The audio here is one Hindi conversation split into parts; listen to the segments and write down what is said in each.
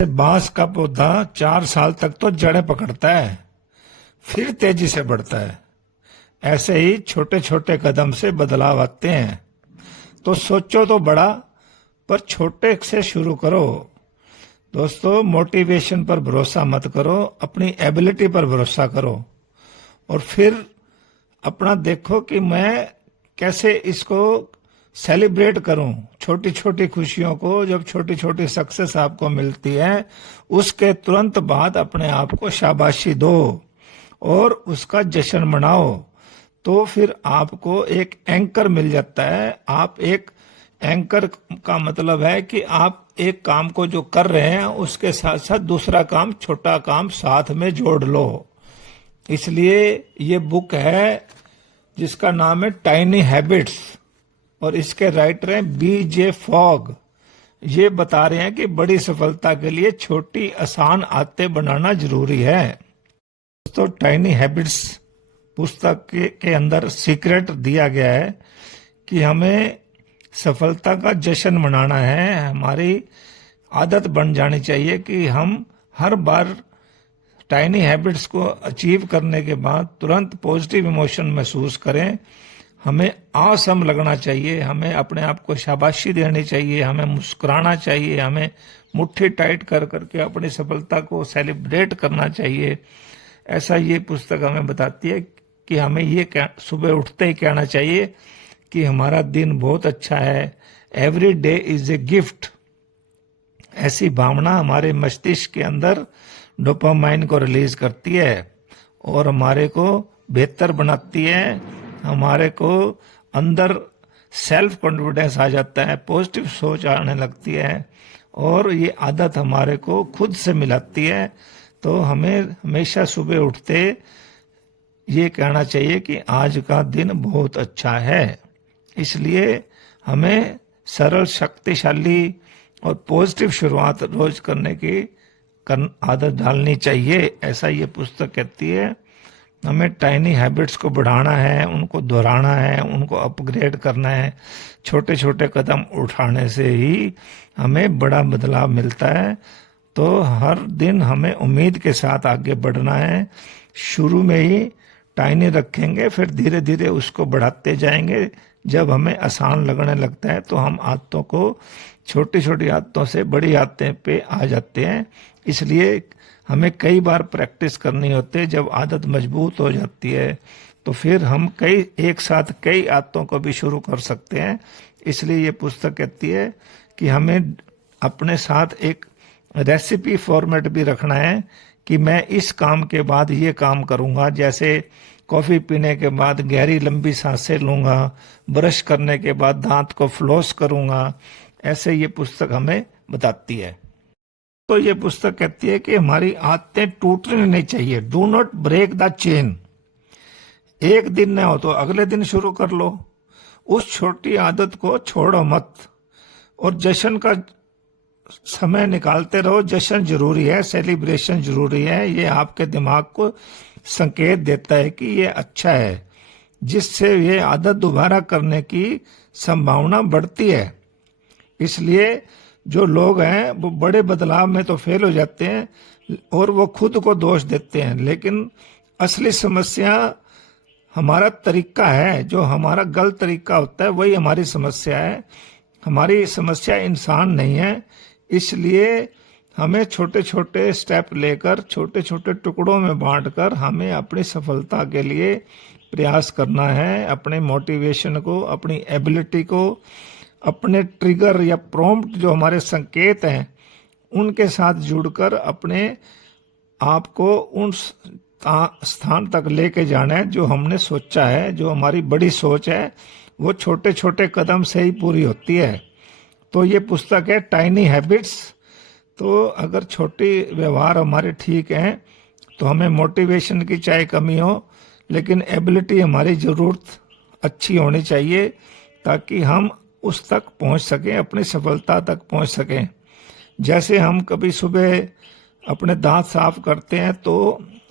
बांस का पौधा 4 साल तक तो जड़ें पकड़ता है, फिर तेजी से बढ़ता है। ऐसे ही छोटे छोटे कदम से बदलाव आते हैं। तो सोचो तो बड़ा, पर छोटे से शुरू करो। दोस्तों, मोटिवेशन पर भरोसा मत करो, अपनी एबिलिटी पर भरोसा करो। और फिर अपना देखो कि मैं कैसे इसको सेलिब्रेट करूं। छोटी छोटी खुशियों को, जब छोटी छोटी सक्सेस आपको मिलती है, उसके तुरंत बाद अपने आप को शाबाशी दो और उसका जश्न मनाओ। तो फिर आपको एक एंकर मिल जाता है। आप एक एंकर का मतलब है कि आप एक काम को जो कर रहे हैं उसके साथ साथ दूसरा काम, छोटा काम साथ में जोड़ लो। इसलिए ये बुक है जिसका नाम है टाइनी हैबिट्स, और इसके राइटर हैं BJ फॉग। ये बता रहे हैं कि बड़ी सफलता के लिए छोटी आसान आदतें बनाना जरूरी है। तो टाइनी हैबिट्स पुस्तक के अंदर सीक्रेट दिया गया है कि हमें सफलता का जश्न मनाना है। हमारी आदत बन जानी चाहिए कि हम हर बार टाइनी हैबिट्स को अचीव करने के बाद तुरंत पॉजिटिव इमोशन महसूस करें। हमें आसम लगना चाहिए, हमें अपने आप को शाबाशी देनी चाहिए, हमें मुस्कुराना चाहिए, हमें मुट्ठी टाइट कर करके अपनी सफलता को सेलिब्रेट करना चाहिए। ऐसा ये पुस्तक हमें बताती है कि हमें ये सुबह उठते ही कहना चाहिए कि हमारा दिन बहुत अच्छा है, every day is a gift. ऐसी भावना हमारे मस्तिष्क के अंदर डोपामाइन को रिलीज करती है और हमारे को बेहतर बनाती है। हमारे को अंदर सेल्फ कॉन्फिडेंस आ जाता है, पॉजिटिव सोच आने लगती है और ये आदत हमारे को खुद से मिलाती है। तो हमें हमेशा सुबह उठते ये कहना चाहिए कि आज का दिन बहुत अच्छा है। इसलिए हमें सरल, शक्तिशाली और पॉजिटिव शुरुआत रोज करने की आदत डालनी चाहिए, ऐसा ये पुस्तक कहती है। हमें टाइनी हैबिट्स को बढ़ाना है, उनको दोहराना है, उनको अपग्रेड करना है। छोटे छोटे कदम उठाने से ही हमें बड़ा बदलाव मिलता है। तो हर दिन हमें उम्मीद के साथ आगे बढ़ना है। शुरू में ही टाइनी रखेंगे, फिर धीरे धीरे उसको बढ़ाते जाएंगे। जब हमें आसान लगने लगता है तो हम आदतों को, छोटी छोटी आदतों से बड़ी आदतें पे आ जाते हैं। इसलिए हमें कई बार प्रैक्टिस करनी होती है। जब आदत मजबूत हो जाती है तो फिर हम एक साथ कई आदतों को भी शुरू कर सकते हैं। इसलिए ये पुस्तक कहती है कि हमें अपने साथ एक रेसिपी फॉर्मेट भी रखना है कि मैं इस काम के बाद ये काम करूँगा। जैसे कॉफ़ी पीने के बाद गहरी लंबी सांसें लूँगा, ब्रश करने के बाद दांत को फ्लॉस करूँगा। ऐसे ये पुस्तक हमें बताती है। तो ये पुस्तक कहती है कि हमारी आदतें टूटनी नहीं चाहिए। Do not break the chain. एक दिन न हो तो अगले दिन शुरू कर लो। उस छोटी आदत को छोड़ो मत और जश्न का समय निकालते रहो। जश्न जरूरी है, सेलिब्रेशन जरूरी है। ये आपके दिमाग को संकेत देता है कि ये अच्छा है, जिससे ये आदत दोबारा करने की संभावना बढ़ती है। इसलिए जो लोग हैं वो बड़े बदलाव में तो फेल हो जाते हैं और वो खुद को दोष देते हैं, लेकिन असली समस्या हमारा तरीका है। जो हमारा गलत तरीका होता है वही हमारी समस्या है। हमारी समस्या इंसान नहीं है। इसलिए हमें छोटे छोटे स्टेप लेकर, छोटे छोटे टुकड़ों में बांटकर हमें अपनी सफलता के लिए प्रयास करना है। अपने मोटिवेशन को, अपनी एबिलिटी को, अपने ट्रिगर या प्रॉम्प्ट जो हमारे संकेत हैं उनके साथ जुड़कर अपने आप को उन स्थान तक लेके जाना है जो हमने सोचा है। जो हमारी बड़ी सोच है वो छोटे छोटे कदम से ही पूरी होती है। तो ये पुस्तक है टाइनी हैबिट्स। तो अगर छोटी व्यवहार हमारे ठीक हैं तो हमें मोटिवेशन की चाहे कमी हो, लेकिन एबिलिटी हमारी ज़रूरत अच्छी होनी चाहिए ताकि हम उस तक पहुंच सकें, अपनी सफलता तक पहुंच सकें। जैसे हम कभी सुबह अपने दांत साफ करते हैं तो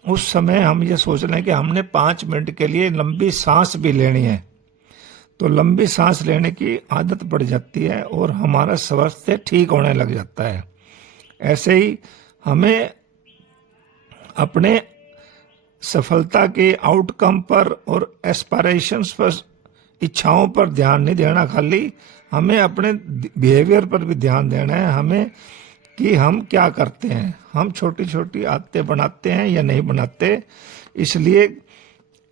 उस समय हम ये सोच लें कि हमने 5 मिनट के लिए लंबी सांस भी लेनी है। तो लंबी सांस लेने की आदत पड़ जाती है और हमारा स्वास्थ्य ठीक होने लग जाता है। ऐसे ही हमें अपने सफलता के आउटकम पर और एस्पायरेशंस पर, इच्छाओं पर ध्यान नहीं देना, खाली हमें अपने बिहेवियर पर भी ध्यान देना है हमें कि हम क्या करते हैं, हम छोटी छोटी आदतें बनाते हैं या नहीं बनाते। इसलिए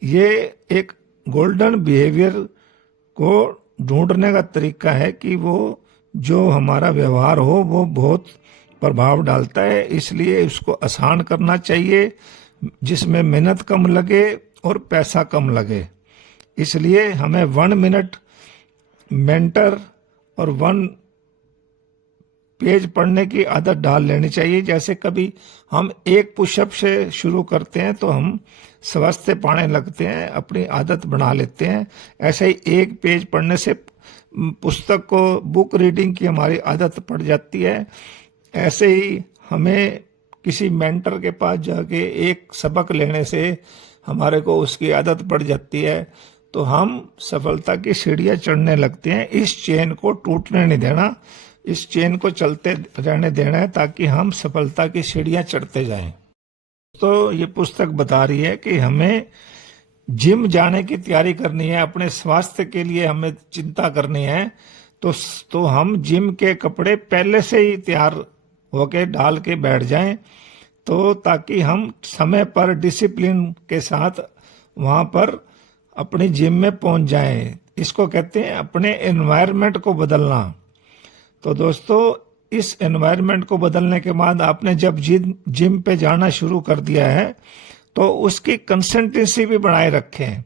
ये एक गोल्डन बिहेवियर को ढूंढने का तरीका है कि वो जो हमारा व्यवहार हो वो बहुत प्रभाव डालता है, इसलिए उसको आसान करना चाहिए जिसमें मेहनत कम लगे और पैसा कम लगे। इसलिए हमें 1 मिनट मेंटर और 1 पेज पढ़ने की आदत डाल लेनी चाहिए। जैसे कभी हम 1 पुशअप से शुरू करते हैं तो हम स्वास्थ्य पाने लगते हैं, अपनी आदत बना लेते हैं। ऐसे ही 1 पेज पढ़ने से पुस्तक को, बुक रीडिंग की हमारी आदत पड़ जाती है। ऐसे ही हमें किसी मेंटर के पास जाके एक सबक लेने से हमारे को उसकी आदत पड़ जाती है, तो हम सफलता की सीढ़ियां चढ़ने लगते हैं। इस चेन को टूटने नहीं देना, इस चेन को चलते रहने देना है ताकि हम सफलता की सीढ़ियां चढ़ते जाएं। तो ये पुस्तक बता रही है कि हमें जिम जाने की तैयारी करनी है, अपने स्वास्थ्य के लिए हमें चिंता करनी है, तो हम जिम के कपड़े पहले से ही तैयार होके डाल के बैठ जाएं, तो ताकि हम समय पर डिसिप्लिन के साथ वहां पर अपनी जिम में पहुंच जाएं। इसको कहते हैं अपने एनवायरनमेंट को बदलना। तो दोस्तों, इस एनवायरनमेंट को बदलने के बाद आपने जब जिम पे जाना शुरू कर दिया है तो उसकी कंसिस्टेंसी भी बनाए रखें।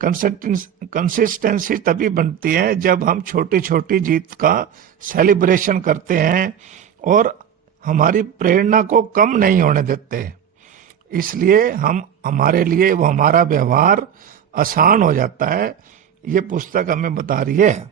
कंसिस्टेंसी तभी बनती है जब हम छोटी छोटी जीत का सेलिब्रेशन करते हैं और हमारी प्रेरणा को कम नहीं होने देते। इसलिए हमारे लिए वो हमारा व्यवहार आसान हो जाता है। ये पुस्तक हमें बता रही है।